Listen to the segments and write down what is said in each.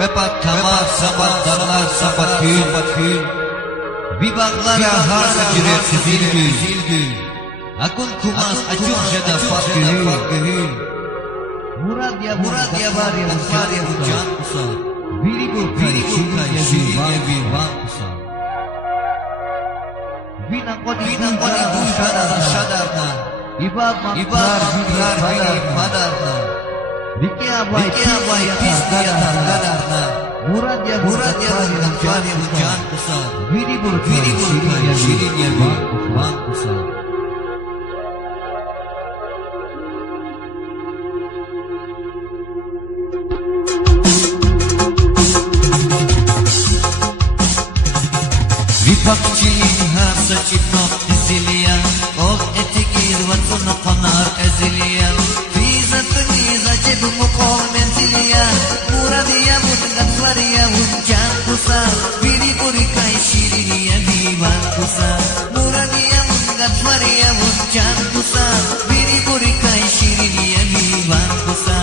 Bepat tamar sabat darlar sabat gül bir baklara harsa girer sizil gül akun kumas acuk jada fat gül Murad ya var ya can kusa biri bu kay şirin bir van kusa Bina kodi du shadarna ibad makrar biri fadarna Diki abai pis dia targadarna Murad ya can kusa biri bu kay şirin bir van kusa Vipakçinin harsa çipnok diziliya Ol etikir vatunu konar eziliya Fizatınız acib mukol menziliya Muradiya mutgatvariya can kusa Biri burikay şiriniya vivan kusa Muradiya mutgatvariya can kusa Biri burikay şiriniya vivan kusa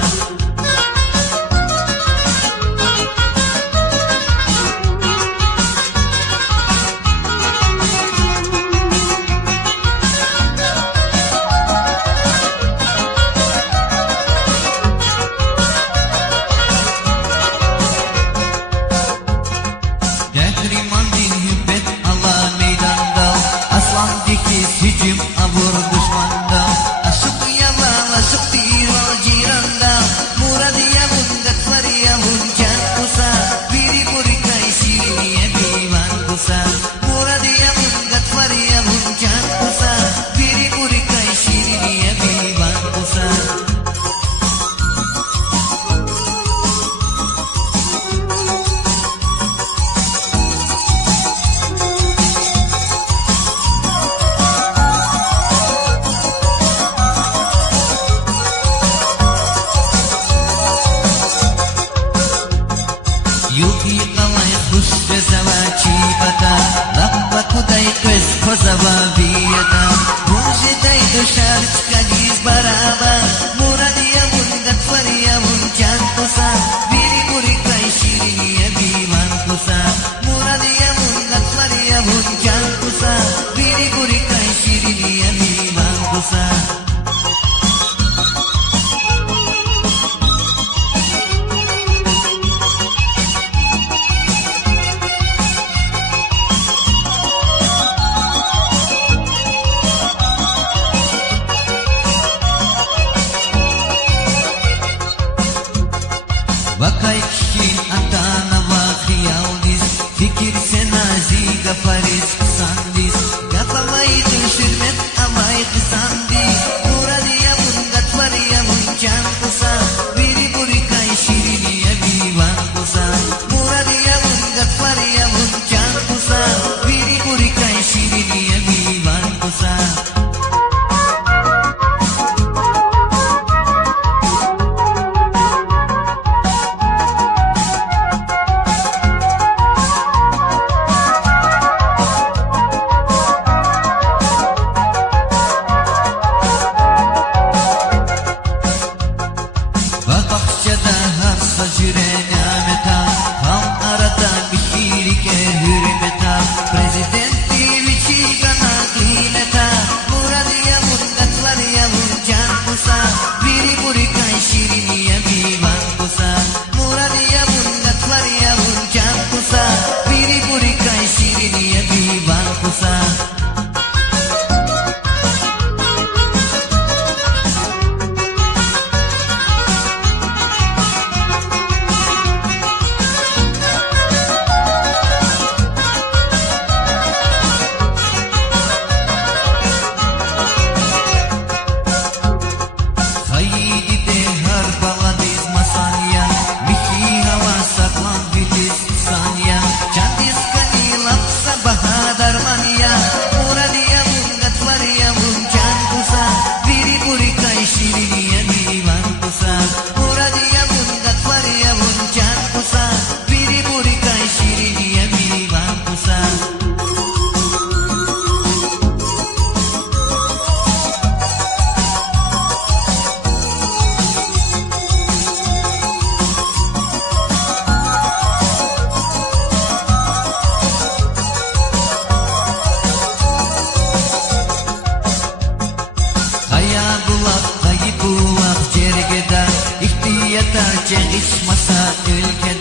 Hücum avur düşmanda Aşık yalan aşık diyor ciranda Muradiya bundat variya can kusa Biri burikay şiriniye vivan kusa Muradiya bundat variya can kusa Biri burikay şiriniye vivan kusa Yuhi kalay kuş cezava çibata Lakba kuday kız kozava viyata Mujiday duşar çıkaliz baraba Muradiya bundat variya can kusa Biri burikay şiriniye vivan kusa Muradiya bundat variya can kusa Biri burikay şiriniye vivan kusa Vakay kişin antana vakiyaldis Fikir senazi gafaris kusandis Gafamay düşürmet amay kısandis kadar çekişmasa ülkede